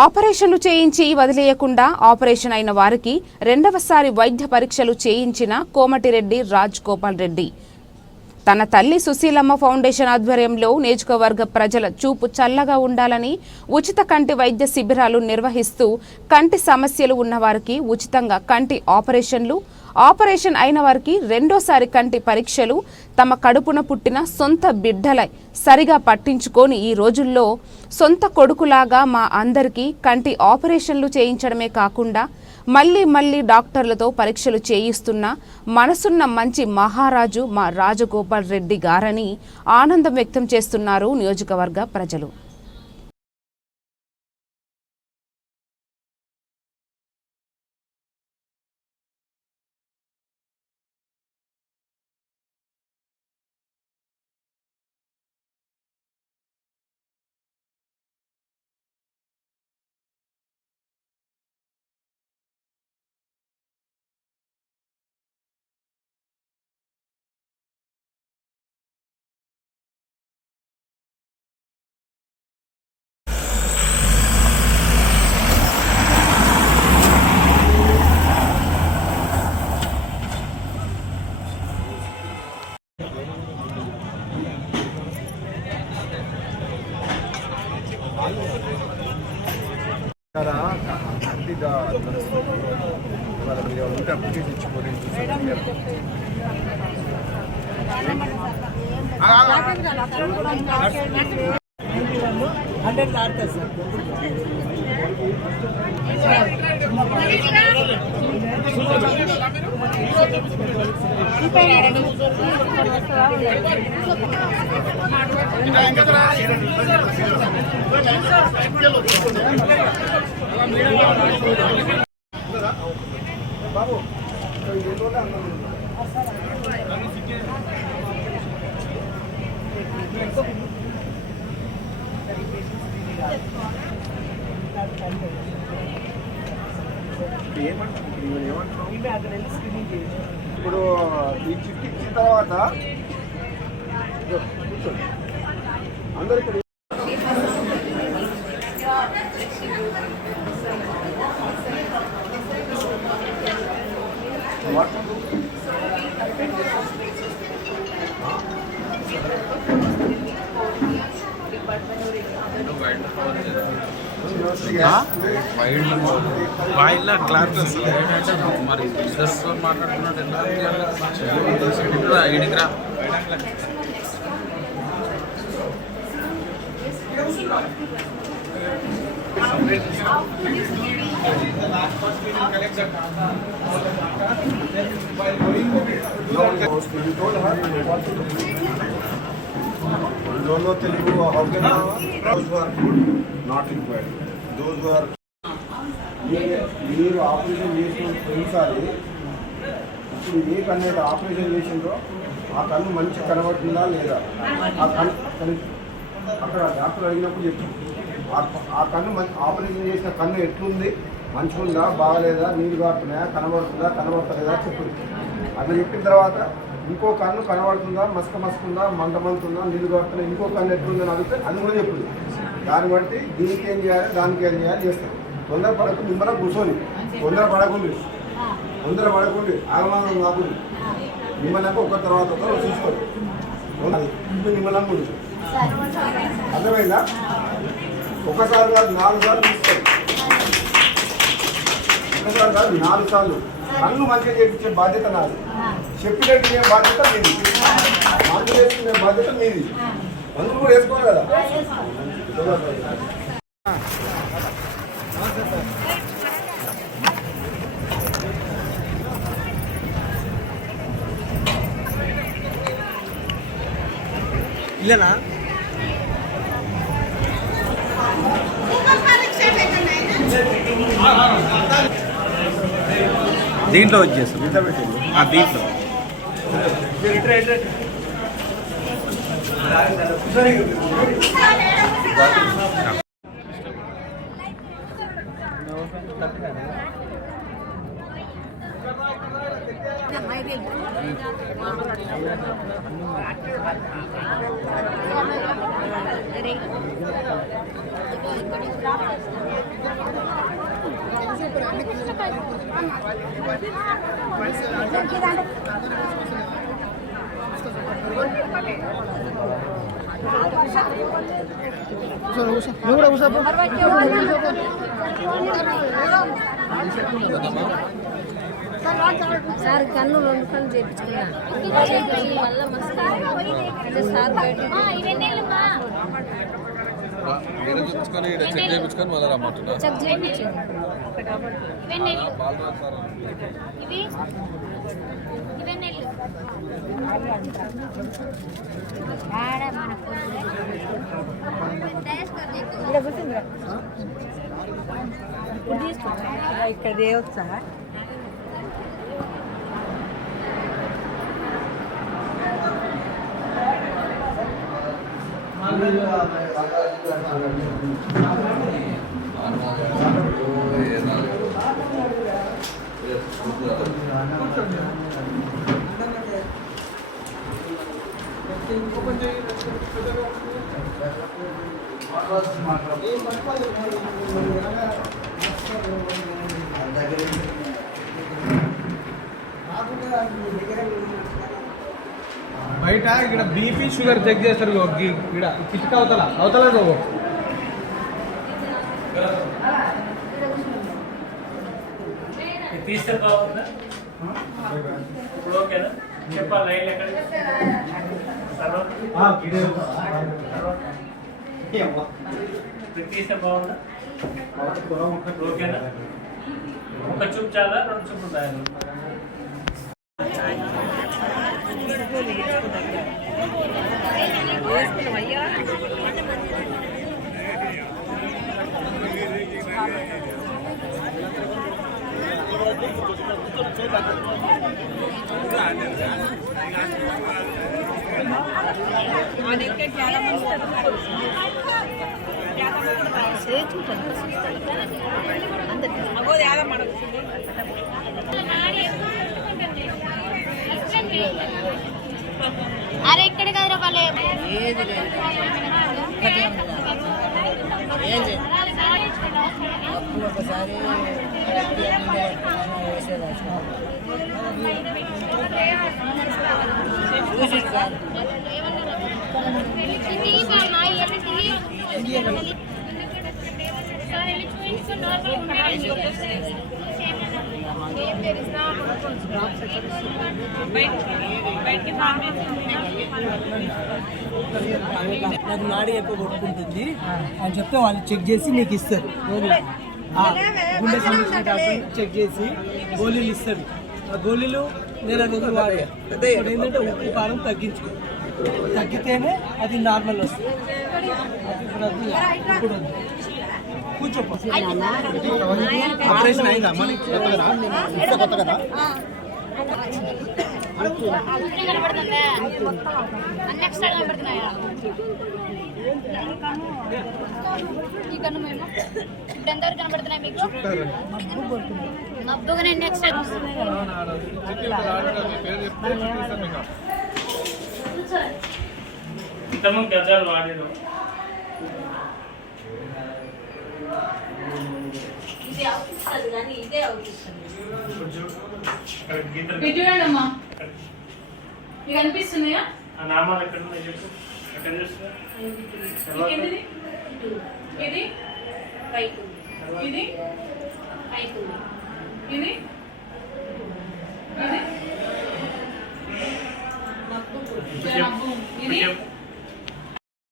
ఆపరేషన్లు చేయించి వదిలేయకుండా ఆపరేషన్ అయిన వారికి రెండవసారి వైద్య పరీక్షలు చేయించిన కోమటిరెడ్డి రాజ్ గోపాల్ రెడ్డి తన తల్లి సుశీలమ్మ ఫౌండేషన్ ఆధ్వర్యంలో నియోజకవర్గ ప్రజల చూపు చల్లగా ఉండాలని ఉచిత కంటి వైద్య శిబిరాలు నిర్వహిస్తూ కంటి సమస్యలు ఉన్నవారికి ఉచితంగా కంటి ఆపరేషన్ అయిన వారికి రెండోసారి కంటి పరీక్షలు తమ కడుపున పుట్టిన సొంత బిడ్డలై సరిగా పట్టించుకొని ఈ రోజుల్లో సొంత కొడుకులాగా మా అందరికీ కంటి ఆపరేషన్లు చేయించడమే కాకుండా మళ్ళీ డాక్టర్లతో పరీక్షలు చేయిస్తున్న మనసున్న మంచి మహారాజు మా రాజగోపాల్ రెడ్డి గారని ఆనందం వ్యక్తం చేస్తున్నారు నియోజకవర్గ ప్రజలు. ఇప్పుడు ఈ చిట్టి ఇచ్చిన తర్వాత అందరూ ఇక్కడ మరి బిజినెస్ మాట్లాడుతున్నట్టు ఇడికిరా Don't tell you how can those who are good, not required. Those who are మీరు ఆపరేషన్ చేసిన కొన్నిసారి ఇప్పుడు ఏ కన్ను అయితే ఆపరేషన్ చేసిందో ఆ కన్ను మంచిగా కనబడుతుందా లేదా ఆ కన్ను అక్కడ డాక్టర్ అడిగినప్పుడు చెప్పు ఆ కన్ను ఆపరేషన్ చేసిన కన్ను ఎట్లుంది, మంచిగా ఉందా, బాగాలేదా, నీళ్ళు కారుతున్నాయా, కనబడుతుందా, కనబడతలేదా చెప్పు. అట్లా చెప్పిన తర్వాత ఇంకో కన్ను కనబడుతుందా, మసకుందా, మంటుందా, నీళ్ళు కారుతున్నా, ఇంకో కన్ను ఎట్లుందని అడిగితే అది కూడా చెప్పుడు. దాన్ని బట్టి దీనికి ఏం చేయాలి, దానికి ఏం చేయాలి చేస్తాం. తొందరపడకు, నిమ్మలం కూర్చొని తొందరపడకుండా ఆగమానం కాకుండా నిమ్మలంగా ఒక తర్వాత చూసుకోండి. నిమ్మలం కూడా అర్థమైందా? ఒకసారి కాదు 4 సార్లు తీసుకోండి. ఒకసారి కాదు 4 సార్లు. కన్ను మంచిగా చేయించే బాధ్యత నాది, చెప్పినట్టు బాధ్యత మీది, మందు వేసుకునే బాధ్యత మీది. మందులు కూడా వేసుకోవాలి కదా. ఇల్లనా దీంట్లో వచ్చేస్తాం దీంట్లో Dari సార్ కన్ను 2 కన్ను చేయించుకున్నా మళ్ళీ మస్తు అంటే సార్ బయట చెక్ చేయించుకొని మళ్ళీ రమ్మంటున్నా చెక్ చేయించింది ఇక్కడ దేవచ్చా బయట ఇక్కడ బీపీ షుగర్ చెక్ చేస్తారు ఇక్కడ కిటిక అవతల నువ్వు తీస్తే బాగుందా ఇప్పుడు ఓకేనా చెప్పాలి లైన్ ఎక్కడ ఇప్పుడు తీస్తే బాగుందా ఓకేనా ఒక చూపు చాలా 2 చూపులు రాయాలి అరే ఇక్కడ కదరా వాళ్ళే ఒకసారి నాకు నాడి ఎక్కువ కొట్టుకుంటుంది అని చెప్తే వాళ్ళు చెక్ చేసి నీకు ఇస్తారు గుండె సంబంధించిన డాక్టర్ చెక్ చేసి గోళీలు ఇస్తారు ఆ గోళీలు నెల రోజులు వాడే ఇప్పుడు ఏంటంటే ఉప్పు కారం తగ్గించుకో తగ్గితేనే అది నార్మల్ వస్తుంది ఇప్పుడు వద్దు కూర్చోపో ఆపరేషన్ అయిందా మరి కొత్త కదా ఈ కన్ను మేము ఇప్పుడు ఎంతవరకు కనబడుతున్నాయి మీకు నబ్బుగానే నెక్స్ట్ ఇంతకుముందు గజాలు వాడేది ఇది అవుతుంది కానీ ఇదే అవుతుంది చూడండమ్మా మీకు అనిపిస్తున్నాయా ఆ నామాలు ఎక్కడ ఉన్నాయి చెప్పు ఎక్కడ చూస్తున్నా ఏంటిది ఇది పైకి ఇది పైకి ఇది ఇది ఇప్పుడు చెప్పు